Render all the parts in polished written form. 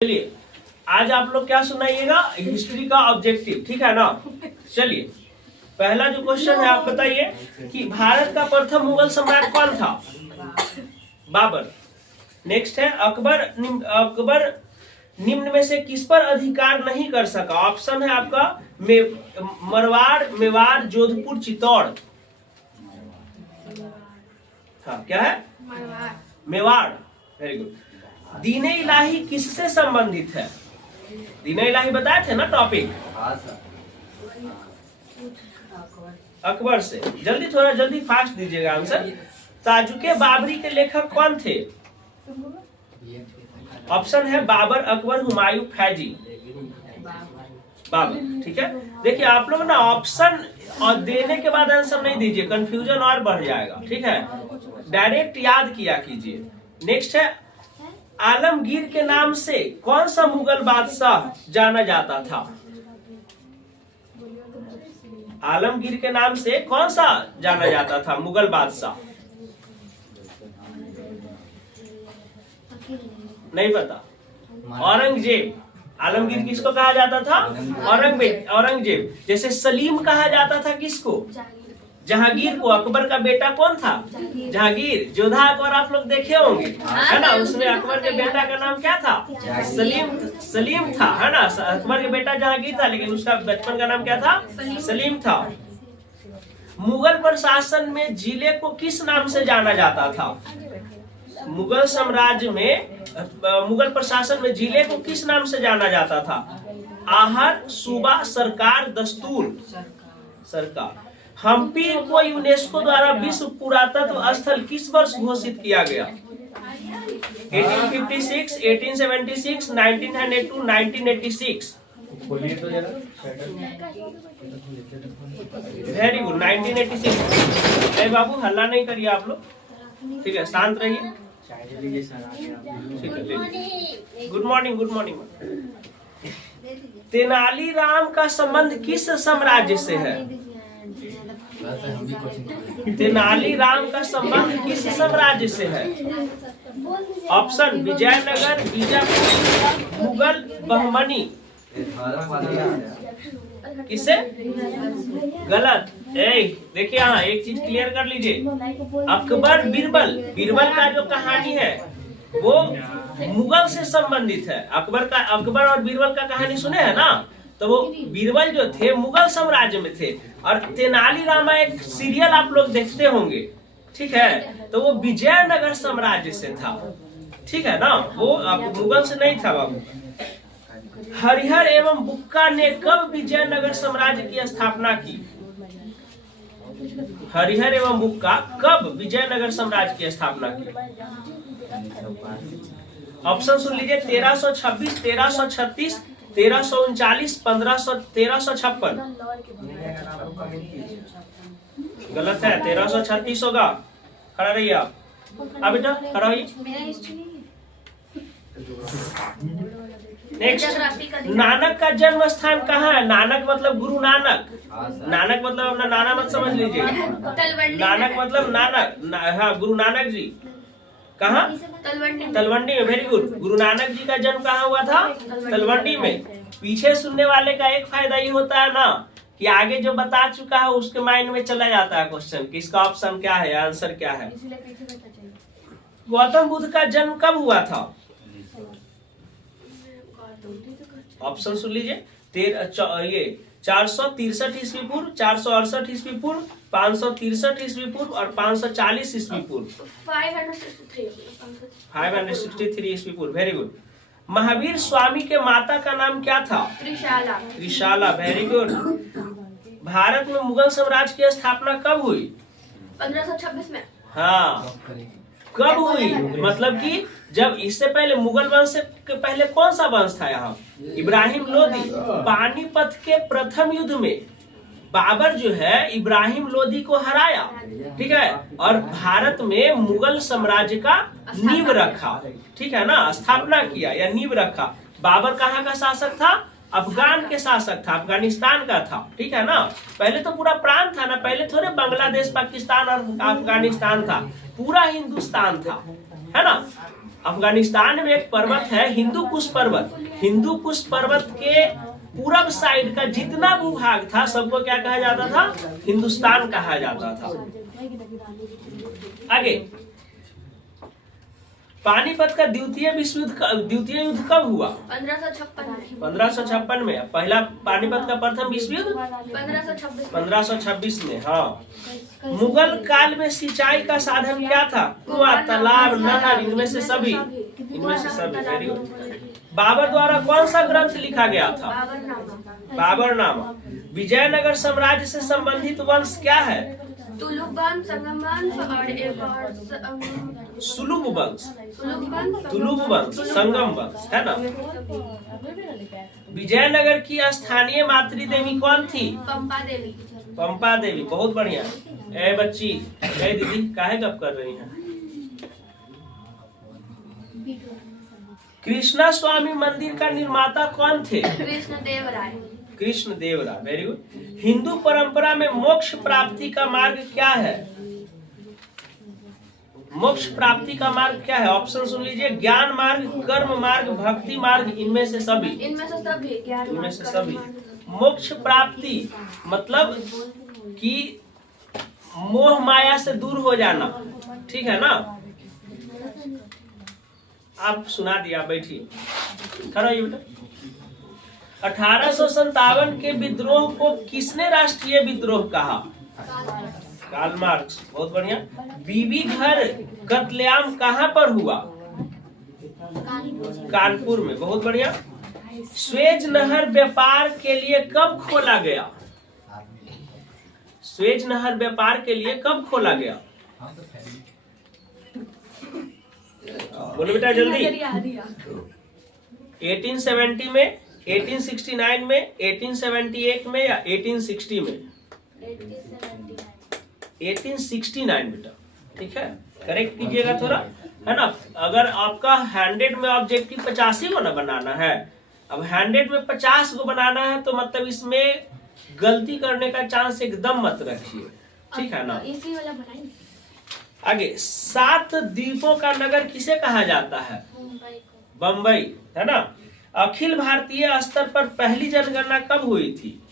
चलिए आज आप लोग क्या सुनाइएगा, हिस्ट्री का ऑब्जेक्टिव, ठीक है ना। चलिए पहला जो क्वेश्चन है आप बताइए कि भारत का प्रथम मुगल सम्राट कौन था? बाबर। नेक्स्ट है अकबर निम्न में से किस पर अधिकार नहीं कर सका? ऑप्शन है आपका मरवाड़, मेवाड़, जोधपुर, चित्तौड़। हाँ क्या है? मेवाड़। Very good. दीने इलाही किससे संबंधित है? दीने इलाही बताए थे ना टॉपिक, अकबर से। जल्दी थोड़ा जल्दी फास्ट दीजिएगा आंसर। ताजुके बाबरी के लेखक कौन थे? ऑप्शन है बाबर, अकबर, हुमायूं, फैजी। बाबर, ठीक है। देखिए आप लोग ना ऑप्शन और देने के बाद आंसर नहीं दीजिए, कंफ्यूजन और बढ़ जाएगा, ठीक है। डायरेक्ट याद किया कीजिए। नेक्स्ट है आलमगीर के नाम से कौन सा मुगल बादशाह जाना जाता था? आलमगीर के नाम से कौन सा जाना जाता था मुगल बादशाह? नहीं पता। औरंगजेब। आलमगीर किसको कहा जाता था? औरंगजेब। जैसे सलीम कहा जाता था किसको? जहांगीर को। अकबर का बेटा कौन था? जहांगीर। जोधा अकबर आप लोग देखे होंगे, है ना। उसमें अकबर के बेटा का नाम क्या था? सलीम था, है ना। अकबर के बेटा जहांगीर था, लेकिन उसका बचपन का नाम क्या था? सलीम था। मुगल प्रशासन में जिले को किस नाम से जाना जाता था? मुगल साम्राज्य में मुगल प्रशासन में जिले को किस नाम से जाना जाता था? आहर, सूबा, सरकार, दस्तूर। सरकार। हम्पी को यूनेस्को द्वारा विश्व पुरातत्व स्थल किस वर्ष घोषित किया गया? 1856, 1876, 1902, 1986। Very good, 1986। अरे बाबू हल्ला नहीं करिए आप लोग, ठीक है, शांत रहिए। ठीक है, good morning, good morning. Tenaliram का संबंध किस साम्राज्य से है? तेनालीराम का संबंध किस साम्राज्य से है? ऑप्शन विजयनगर, बीजापुर, मुगल, बहमनी। किससे? गलत। देखिए यहाँ एक चीज क्लियर कर लीजिए। अकबर बीरबल का जो कहानी है वो मुगल से संबंधित है। अकबर और बीरबल का कहानी सुने हैं ना, तो वो बीरबल जो थे मुगल साम्राज्य में थे। और तेनालीरामा एक सीरियल आप लोग देखते होंगे, ठीक है, तो वो विजयनगर साम्राज्य से था, ठीक है ना, वो मुगल से नहीं था बाबू। हरिहर एवं बुक्का ने कब विजयनगर साम्राज्य की स्थापना की? हरिहर एवं बुक्का कब विजयनगर साम्राज्य की स्थापना की? ऑप्शन सुन लीजिए। 1326, 1336, 1339, 1356। गलत है, 1336 होगा। खड़ा रहिए आप। बेटा खड़ा होइए। नेक्स्ट, नानक का जन्म स्थान कहाँ है? नानक मतलब गुरु नानक। नानक मतलब अपना नाना मत समझ लीजिए। नानक मतलब नानक, हाँ गुरु नानक जी। कहाँ? तलवंडी में। Very good. गुरु नानक जी का जन्म कहाँ हुआ था? तलवंडी में। पीछे सुनने वाले का एक फायदा ये होता है ना कि आगे जो बता चुका है उसके माइंड में चला जाता है क्वेश्चन कि इसका ऑप्शन क्या है, आंसर क्या है। गौतम बुद्ध का जन्म कब हुआ था? ऑप्शन सुन लीजिए। 463 ईस्वी पूर्व, 468 ईस्वी पूर्व, 563 ईस्वी पूर्व और 540 ईस्वी पूर्व। 563 ईस्वी पूर्व। Very good. महावीर स्वामी के माता का नाम क्या था? त्रिशाला। Very good. भारत में मुगल साम्राज्य की स्थापना कब हुई? 1526 में। हाँ, कब हुई? मतलब कि जब इससे पहले मुगल वंश से पहले कौन सा वंश था यहाँ? इब्राहिम लोदी। पानीपत के प्रथम युद्ध में बाबर जो है इब्राहिम लोदी को हराया, ठीक है, और भारत में मुगल साम्राज्य का नींव रखा, ठीक है ना, स्थापना किया या नींव रखा। बाबर कहाँ का शासक था? अफगान के शासक था, अफगानिस्तान का था, ठीक है ना। पहले तो पूरा प्रांत था ना, पहले थोड़े बांग्लादेश, पाकिस्तान और अफगानिस्तान था, पूरा हिंदुस्तान था, है ना। अफगानिस्तान में एक पर्वत है हिंदू कुश पर्वत। हिंदू कुश पर्वत के पूरब साइड का जितना भूभाग था सबको क्या कहा जाता था? हिंदुस्तान कहा जाता था। आगे, पानीपत का द्वितीय युद्ध कब हुआ? 1556 में। पहला पानीपत का प्रथम विश्व युद्ध 1526 में। हाँ। मुगल काल में सिंचाई का साधन क्या था? कुआं, तालाब, नहर, इनमें से सभी। Very good. बाबर द्वारा कौन सा ग्रंथ लिखा गया था? बाबरनामा। विजयनगर साम्राज्य से संबंधित वंश क्या है? तुलुक वंश, संगम वंश और एक और सुलुभ वंश, तुलुक वंश, संगम वंश, है ना। विजयनगर की स्थानीय मातृ देवी कौन थी? पंपा देवी। पंपा देवी, बहुत बढ़िया। ए बच्ची, ए दीदी, काहे गप कर रही हैं? कृष्णा स्वामी मंदिर का निर्माता कौन थे? कृष्णदेव राय। Very good. हिंदू परंपरा में मोक्ष प्राप्ति का मार्ग क्या है? मोक्ष प्राप्ति का मार्ग क्या है? ऑप्शन सुन लीजिए। ज्ञान मार्ग, कर्म मार्ग, भक्ति मार्ग, इनमें से सभी। इनमें से सभी। मोक्ष प्राप्ति मतलब कि मोह माया से दूर हो जाना, ठीक है ना। आप सुना दिया, बैठिए, खड़ा होइए बेटा। 1857 के विद्रोह को किसने राष्ट्रीय विद्रोह कहा? Karl Marx. बहुत बढ़िया। बीबी घर कत्लेआम कहाँ पर हुआ? कानपुर में। बहुत बढ़िया। स्वेज नहर व्यापार के लिए कब खोला गया? स्वेज नहर व्यापार के लिए कब खोला गया? बोलो बेटा जल्दी। 1870 में, 1869 में, 1878 में या 1860 में? 1869 बेटा, ठीक है। करेक्ट कीजिएगा थोड़ा, है ना। अगर आपका 100 में ऑब्जेक्टिव 85 को ना बनाना है, अब 100 में 50 को बनाना है, तो मतलब इसमें गलती करने का चांस एकदम मत रखिए, ठीक है ना। इसी वाला बनाएंगे। आगे, 7 द्वीपों का नगर किसे कहा जाता है? बम्बई, है ना। अखिल भारतीय स्तर पर पहली जनगणना कब हुई थी?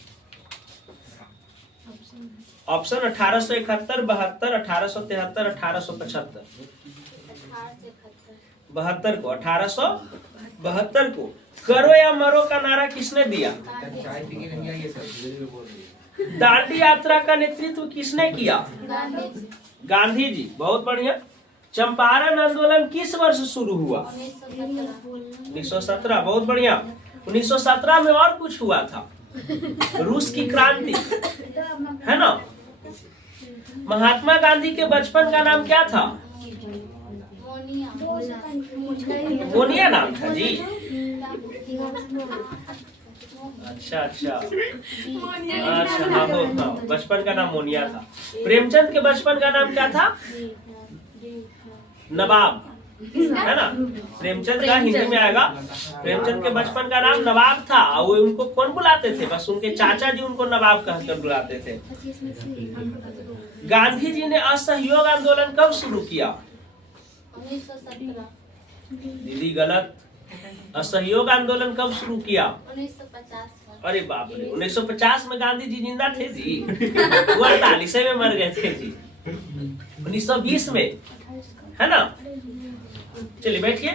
ऑप्शन 1871, 72, 1873, 1875। 72 को, 1872 को। करो या मरो का नारा किसने दिया? दांडी यात्रा का नेतृत्व किसने किया? गांधी जी। बहुत बढ़िया। चंपारण आंदोलन किस वर्ष शुरू हुआ? 1917। बहुत बढ़िया। 1917 में और कुछ हुआ था, रूस की क्रांति, है ना। महात्मा गांधी के बचपन का नाम क्या था? मोनिया नाम था जी। अच्छा, हाँ, बचपन का नाम मोनिया था। प्रेमचंद के बचपन का नाम क्या था? नवाब, है ना। प्रेमचंद का हिंदी में आएगा। प्रेमचंद के बचपन का नाम नवाब था। और उनको कौन बुलाते थे? बस उनके चाचा जी उनको नवाब कहकर बुलाते थे। गांधी जी ने असहयोग आंदोलन कब शुरू किया? 1917। दीदी गलत। असहयोग आंदोलन कब शुरू किया? 1950। अरे बाप रे, 1950 में गांधी जी जिंदा थे जी। वो 48 में मर गए थे जी। 1920 में, है ना। चलिए बैठिए।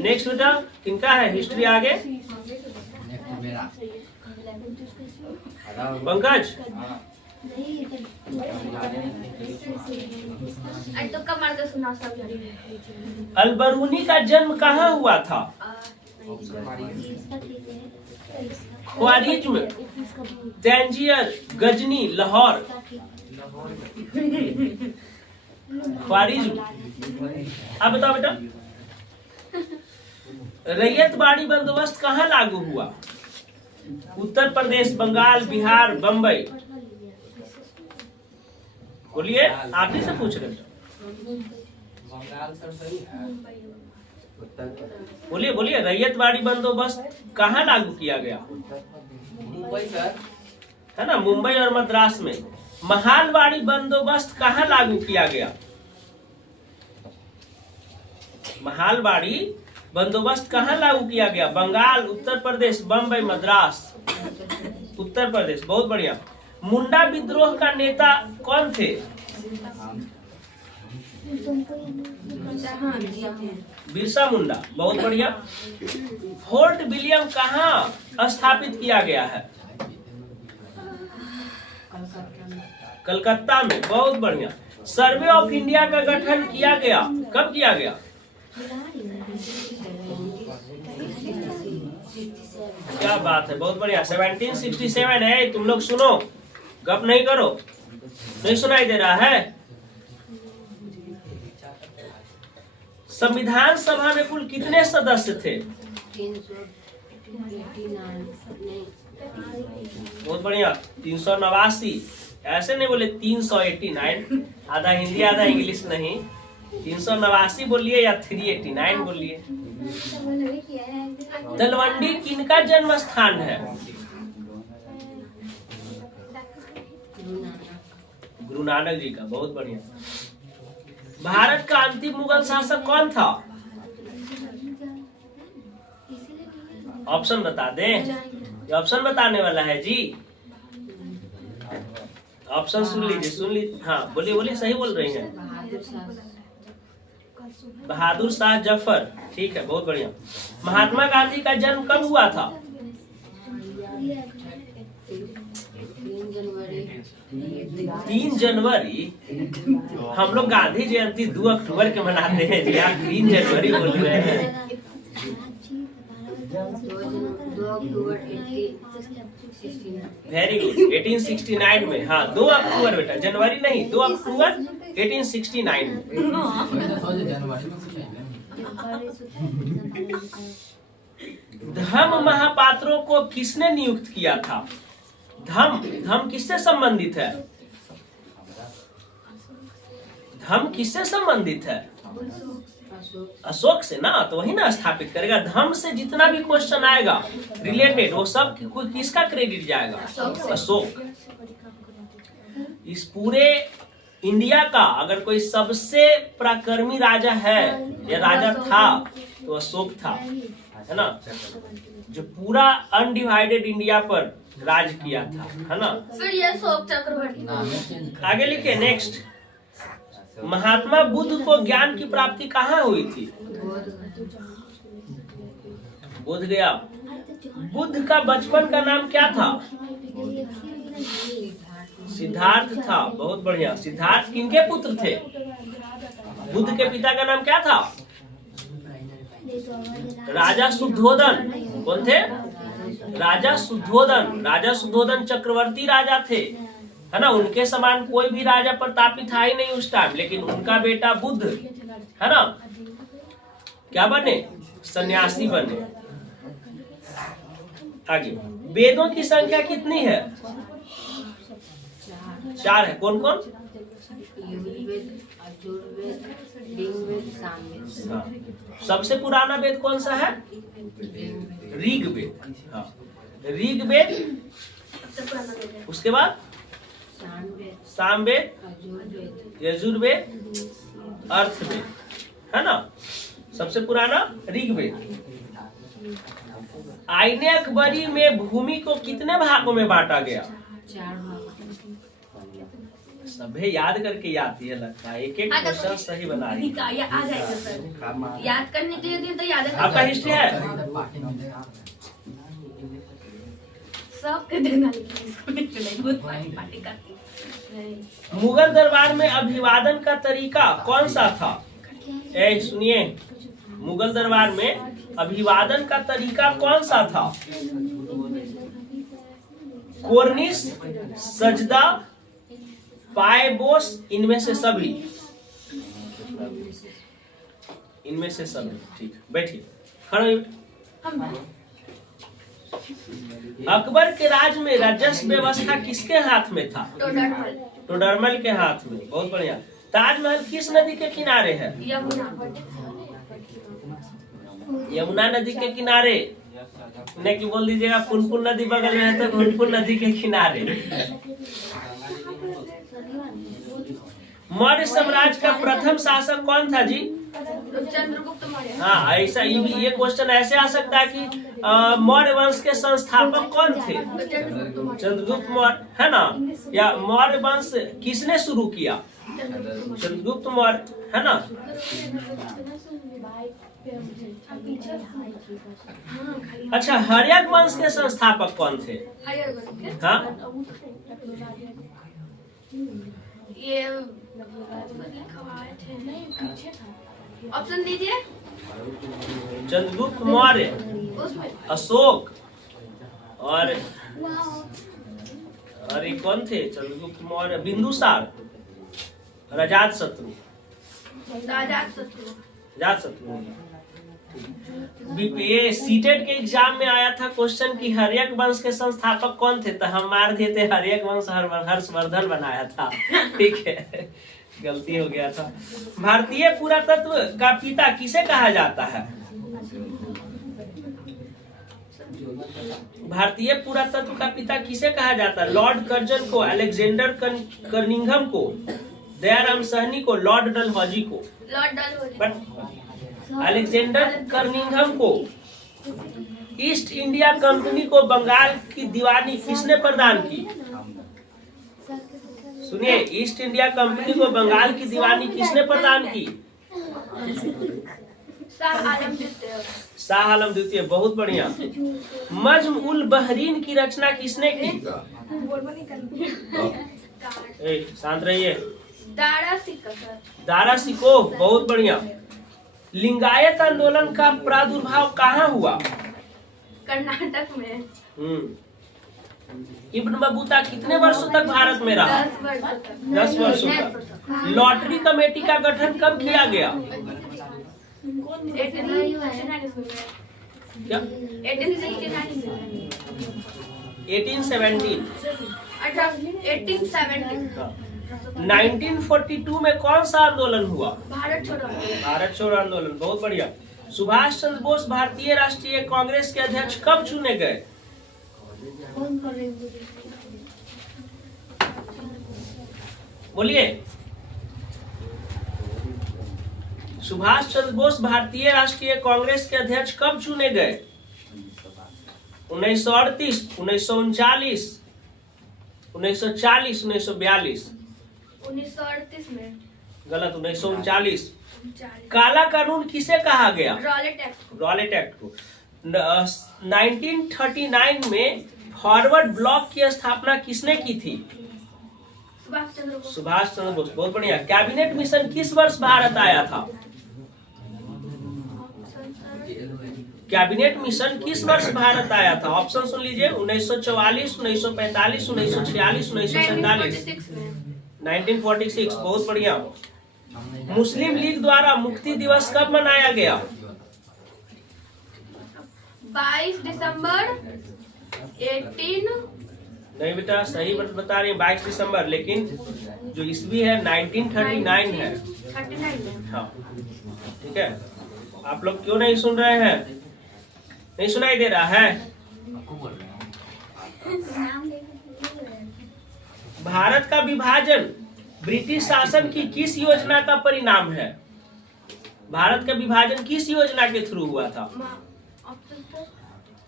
नेक्स्ट बेटा किनका है? हिस्ट्री आगे। पंकज, अलबरूनी का जन्म कहाँ हुआ था? ख्वारिज्म, तंजीर, गजनी, लाहौर। ख्वारिज्म। अब बताओ बेटा, रैयतवाड़ी बंदोबस्त कहाँ लागू हुआ? उत्तर प्रदेश, बंगाल, बिहार, बम्बई। बोलिए, आप ही से पूछ रहे थे। बोलिए बोलिए, रैयतवाड़ी बंदोबस्त कहाँ लागू किया गया? मुंबई सर, है ना, मुंबई और मद्रास में। महालवाड़ी बंदोबस्त कहाँ लागू किया गया? महालबाड़ी बंदोबस्त कहाँ लागू किया गया? बंगाल, उत्तर प्रदेश, बम्बई, मद्रास। उत्तर प्रदेश, बहुत बढ़िया। मुंडा विद्रोह का नेता कौन थे? बिरसा मुंडा, बहुत बढ़िया। फोर्ट विलियम कहाँ स्थापित किया गया है? कलकत्ता में, बहुत बढ़िया। सर्वे ऑफ इंडिया का गठन किया गया, कब किया गया? क्या बात है, बहुत बढ़िया। 1767 है। तुम लोग सुनो, गप नहीं करो, नहीं सुनाई दे रहा है? संविधान सभा में कुल कितने सदस्य थे? 389। बहुत बढ़िया, 389। ऐसे नहीं बोले 389, आधा हिंदी आधा इंग्लिश नहीं। 389 बोलिए या 389 बोलिए। तलवंडी किनका जन्म स्थान है? गुरु नानक जी का, बहुत बढ़िया। भारत का अंतिम मुगल शासक कौन था? ऑप्शन बता दें, ये ऑप्शन बताने वाला है जी। ऑप्शन सुन लीजिए, सुन लीजिए। हाँ बोलिए बोलिए, सही बोल रही हैं। बहादुर शाह जफर, ठीक है, बहुत बढ़िया। महात्मा गांधी का जन्म कब हुआ था? 3 जनवरी। हम लोग गांधी जयंती 2 अक्टूबर के मनाते हैं जी, आप 3 जनवरी बोल रहे हैं। 2 अक्टूबर 1869। वेरी गुड, 1869 में। हाँ 2 अक्टूबर बेटा, जनवरी नहीं, 2 अक्टूबर 1869 में। धम्म महापात्रों को किसने नियुक्त किया था? धम्म किससे संबंधित है? धम्म किससे संबंधित है? अशोक से ना, तो वही ना स्थापित करेगा। धम्म से जितना भी क्वेश्चन आएगा रिलेटेड, वो सब किसका क्रेडिट जाएगा? अशोक। इस पूरे इंडिया का अगर कोई सबसे पराक्रमी राजा है या राजा था तो अशोक था, है ना, जो पूरा अनडिवाइडेड इंडिया पर राज किया था, है ना। फिर ये अशोक चक्रवर्ती। आगे लिखे, नेक्स्ट। महात्मा बुद्ध को ज्ञान की प्राप्ति कहाँ हुई थी? बोध गया। बुद्ध का बचपन का नाम क्या था? सिद्धार्थ था, बहुत बढ़िया। सिद्धार्थ किनके पुत्र थे? बुद्ध के पिता का नाम क्या था? राजा शुद्धोधन। कौन थे? राजा शुद्धोधन। राजा शुद्धोधन चक्रवर्ती राजा थे, है ना। उनके समान कोई भी राजा प्रतापी था ही नहीं उस टाइम, लेकिन उनका बेटा बुद्ध, है ना, क्या बने? सन्यासी बने। आगे, वेदों की संख्या कितनी है? 4 है। कौन कौन? हाँ। सबसे पुराना वेद कौन सा है? ऋग्वेद। हाँ, ऋग्वेद, उसके बाद सामवेद, यजुर्वेद, अर्थवेद, है ना। सबसे पुराना ऋग्वेद। आईने अकबरी में भूमि को कितने भागों में बांटा गया? 4 भाग। सभे याद करके आती है, लगता है एक एक क्वेश्चन सही बना रही है। आ जाएगा सर, याद करने के लिए तो याद है। आपका हिस्ट्री है? सब के देना, बहुत पार्टी करती। मुगल दरबार में अभिवादन का तरीका कौन सा था? ए सुनिए, मुगल दरबार में अभिवादन का तरीका कौन सा था? कोर्निश, सजदा, पायबोस, इनमें से सभी। इनमें से सभी, ठीक। बैठिए, खड़े। अकबर के राज में राजस्व व्यवस्था किसके हाथ में था? टोडरमल के हाथ में, बहुत बढ़िया। ताजमहल किस नदी के किनारे है? यमुना नदी के किनारे। नहीं कि बोल दीजिएगा पुनपुन नदी बगल में है तो पुनपुन नदी के किनारे। मौर्य साम्राज्य का प्रथम शासक कौन था जी? चंद्रगुप्त मौर्य। हाँ, ऐसा ये क्वेश्चन ऐसे आ सकता है कि मौर्य वंश के संस्थापक कौन थे? चंद्रगुप्त मौर्य, है ना? या मौर्य वंश किसने शुरू किया? चंद्रगुप्त मौर्य, है ना? अच्छा, हर्यक वंश के संस्थापक कौन थे? हाँ, ये ऑप्शन दीजिए। चंद्रगुप्त मौर्य, उसमें अशोक और ये कौन थे? चंद्रगुप्त मौर्य, बिंदुसार और अजातशत्रु। अजातशत्रु। ये सीटेट के एग्जाम में आया था क्वेश्चन कि हर्यक वंश के संस्थापक कौन थे, तो हम मार दिए थे हर्यक वंश हर्षवर्धन बनाया था। ठीक है, गलती हो गया था। भारतीय पुरातत्व का पिता किसे कहा जाता है? भारतीय पुरातत्व का पिता किसे कहा जाता है? लॉर्ड कर्जन को, अलेक्जेंडर कर्निंघम को, दयाराम साहनी को, लॉर्ड डलहौजी को। बट अलेक्जेंडर कर्निंघम को ईस्ट इंडिया कंपनी को बंगाल की दीवानी किसने प्रदान की? सुनिए, ईस्ट इंडिया कंपनी को बंगाल की दीवानी किसने प्रदान की? शाह आलम द्वितीय। बहुत बढ़िया। मज्म उल बहरीन की रचना किसने की? शांत रहिए। दारा सिकोह। बहुत बढ़िया। लिंगायत आंदोलन का प्रादुर्भाव कहाँ हुआ? कर्नाटक में। इब्न बतूता कितने वर्षों तक भारत में रहा? 10 वर्षों तक। लॉटरी कमेटी का गठन कब किया गया? 1942 में कौन सा आंदोलन हुआ? भारत छोड़ो। भारत छोड़ो आंदोलन। बहुत बढ़िया। सुभाष चंद्र बोस भारतीय राष्ट्रीय कांग्रेस के अध्यक्ष कब चुने गए? बोलिए। सुभाष चंद्र बोस भारतीय राष्ट्रीय कांग्रेस के अध्यक्ष कब चुने गए? 1938, 1939, 1940, 1942। 1938 में। गलत। 1939। काला कानून किसे कहा गया? रॉलेट एक्ट को। 1939 में फॉरवर्ड ब्लॉक की स्थापना किसने की थी? सुभाष चंद्र बोस। बहुत बढ़िया। कैबिनेट मिशन किस वर्ष भारत आया था? कैबिनेट मिशन किस वर्ष भारत आया था? ऑप्शन सुन लीजिए। 1944, 1945, 1946, 1947। 1946। बहुत बढ़िया। मुस्लिम लीग द्वारा मुक्ति दिवस कब मनाया गया? 22 दिसंबर 18। नहीं बेटा, सही बता रही है 22 दिसंबर, लेकिन जो ईस्वी है 1939 है। 39 हाँ, ठीक है। आप लोग क्यों नहीं सुन रहे हैं? नहीं सुनाई दे रहा है? भारत का विभाजन ब्रिटिश शासन की किस योजना का परिणाम है? भारत का विभाजन किस योजना के थ्रू हुआ था?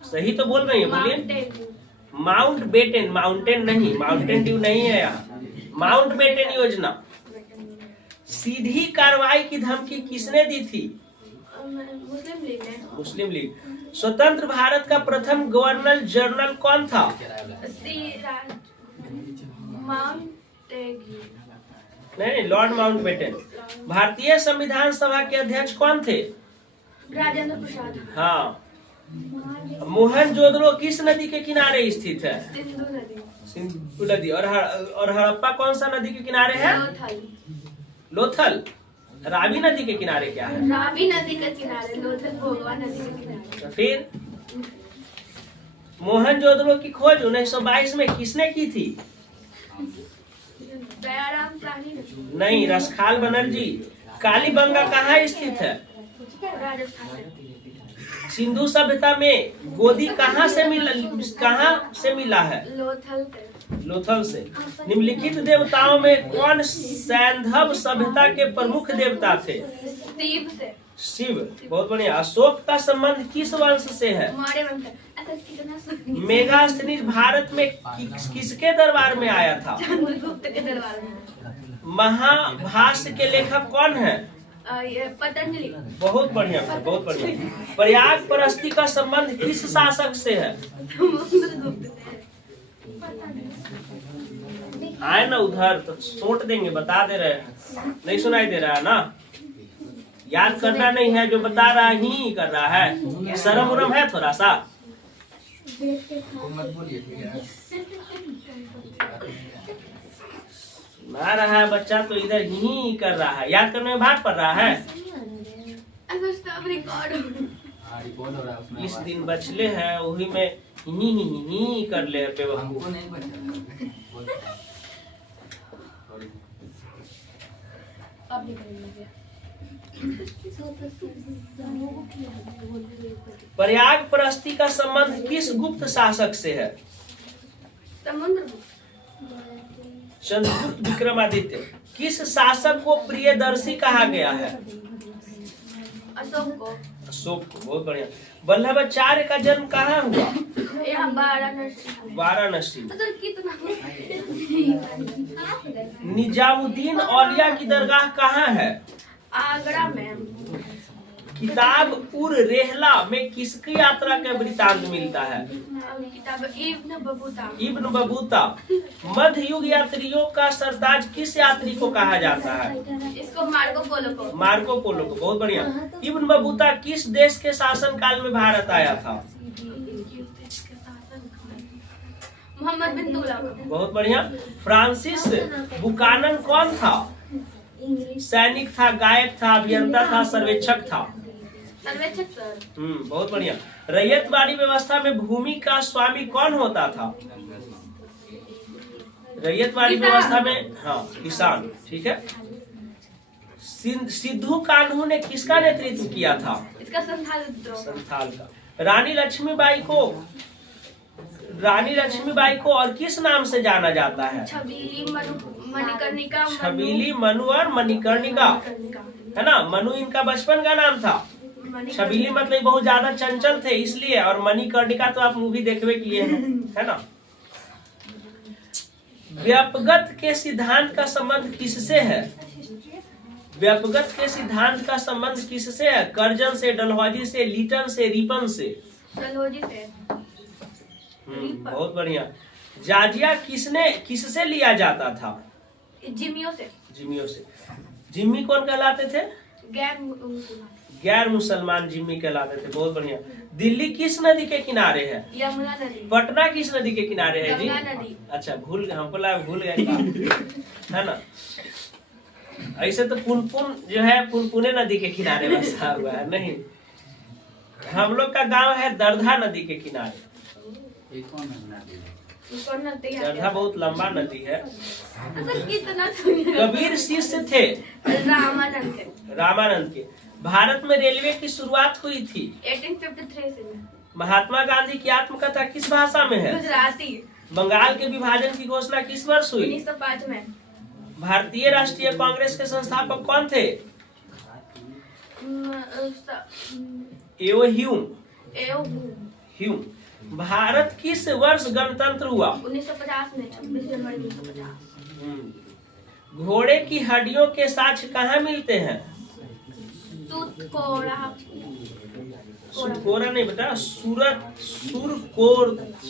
सही तो बोल रही है, बोलिए। Mountbatten. माउंटेन नहीं, माउंटेन ड्यू नहीं है यहाँ। माउंट बेटन योजना। सीधी कार्रवाई की धमकी किसने दी थी? मुस्लिम लीग। स्वतंत्र भारत का प्रथम गवर्नर जनरल कौन था? नहीं, लॉर्ड माउंटबेटन। भारतीय संविधान सभा के अध्यक्ष कौन थे? राजेंद्र प्रसाद। हाँ। मोहनजोदड़ो किस नदी के किनारे स्थित है? सिंधु नदी। सिंधु नदी। और हड़प्पा कौन सा नदी के किनारे है? लोथल। रावी नदी के किनारे क्या है? रावी नदी के किनारे। लोथल भोगवा नदी के किनारे। तो फिर मोहनजोदड़ो की खोज 1922 में किसने की थी? दयाराम साहनी। नहीं, रसखाल बनर्जी। कालीबंगा कहाँ स्थित है? राजस्थान। सिंधु सभ्यता में गोदी कहाँ से मिला है? लोथल से। निम्नलिखित देवताओं में कौन सैंधव सभ्यता के प्रमुख देवता थे? शिव, बहुत बढ़िया। अशोक का संबंध किस वंश से है? मौर्य वंश। ऐसा कितना सुंदर। मेगास्थनीज भारत में किसके दरबार में आया था? चंद्रगुप्त के दरबार में। महाभाष्य के लेखक कौन है? ये पतंजलि। बहुत बढ़िया, बहुत बढ़िया। प्रयाग परस्ती का संबंध किस शासक से है? समुद्रगुप्त। आए ना उधर तो सोट देंगे, बता दे रहे हैं। नहीं सुनाई दे रहा है ना? याद करना नहीं है, जो बता रहा ही कर रहा है। ये शर्म उरम है थोड़ा सा? मत बोलिए, ठीक है? सुना रहा है बच्चा तो इधर ही कर रहा है, याद करने में भाग पड़ रहा है। ऐसा सब रिकॉर्ड हो। हाँ, रिकॉर्ड हो रहा है उसमें 20 आवाज। दिन बचले हैं, वही में ही कर ले पे हमको नहीं बचा। सॉरी। अब निकलेंगे। प्रयाग परस्ती का संबंध किस गुप्त शासक से है? समुद्रगुप्त। चंद्रगुप्त विक्रमादित्य। किस शासक को प्रियदर्शी कहा गया है? अशोक को। अशोक को, बहुत बढ़िया। वल्लभाचार्य का जन्म कहाँ हुआ? यहाँ वाराणसी। वाराणसी। तो कितना। निजामुद्दीन औलिया की दरगाह कहाँ है? आगरा में। किताब उर रेहला में किसकी यात्रा का वृतांत मिलता है? किताब इब्न बतूता। Ibn Battuta. मध्य युग यात्रियों का सरताज किस यात्री को कहा जाता है? इसको मार्को पोलो को। मार्को पोलो को, बहुत बढ़िया। इब्न बतूता किस देश के शासन काल में भारत आया था? मोहम्मद बिन तुगलक। बहुत बढ़िया। फ्रांसिस बुकानन कौन था? सैनिक था, गायक था, अभियंता था, सर्वेक्षक था? सर्वेक्षक सर। बहुत बढ़िया। रैयतवाड़ी व्यवस्था में भूमि का स्वामी कौन होता था? रैयतवाड़ी किसान। व्यवस्था में, हाँ, किसान, ठीक है। सिद्धू कान्हू ने किसका नेतृत्व किया था? इसका संथाल विद्रोह। संथाल का। रानी लक्ष्मीबाई को और किस नाम से जाना जाता है? छबीली मणिकर्णिका। छबीली, मनु और मणिकर्णिका, है ना? मनु इनका बचपन का नाम था। छबीली मतलब बहुत ज्यादा चंचल थे इसलिए, और मणिकर्णिका तो आप मूवी देखने के लिए है ना? व्यापगत के सिद्धांत का संबंध किससे है? व्यापगत के सिद्धांत का संबंध किससे है? कर्जन से, डलहौजी से, लीटन से, रिपन से? डलहौजी से। बहुत बढ़िया। जाजिया किससे लिया जाता था? जिम्मियों से। जिम्मियों से। जिम्मी कौन कहलाते थे? गैर मुसलमान जिम्मी कहलाते थे, बहुत बढ़िया। दिल्ली किस नदी के किनारे है? यमुना नदी। पटना किस नदी के किनारे है जी? गंगा नदी। अच्छा, भूल गए, हमको लगा भूल गए का। है ना? ऐसे तो पुनपुन जो है पुनपुने नदी के किनारे बसा हुआ है, नहीं। हम लोग का गांव है दर्धा नदी के किनारे। दर्धा बहुत लंबा नदी है। कितना कबीर शिष्य थे? रामानंद के। रामानंद के। भारत में रेलवे की शुरुआत हुई थी 1853 से। महात्मा गांधी की आत्मकथा किस भाषा में है? गुजराती। बंगाल के विभाजन की घोषणा किस वर्ष हुई? 1905 में। भारतीय राष्ट्रीय कांग्रेस के संस्थापक कौन थे? ह्यूम। भारत किस वर्ष गणतंत्र हुआ? 1950 में, 26 जनवरी 1950। घोड़े की हड्डियों के साक्ष्य कहाँ मिलते हैं? सुरकोरा नहीं बेटा,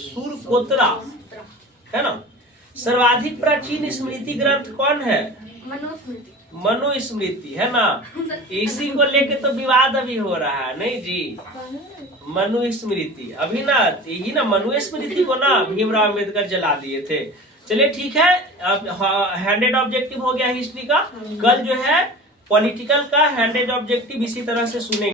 सुरकोतरा, है ना? सर्वाधिक प्राचीन स्मृति ग्रंथ कौन है? मनुस्मृति, है ना? इसी को लेके तो विवाद अभी हो रहा है, नहीं जी? मनुस्मृति अभी ना, यही ना मनुस्मृति को ना भीमराव अम्बेडकर जला दिए थे। चलिए ठीक है, अब हैंडेड ऑब्जेक्टिव हो गया हिस्ट्री का। कल जो है पॉलिटिकल का हैंडेड ऑब्जेक्टिव इसी तरह से सुनेंगे।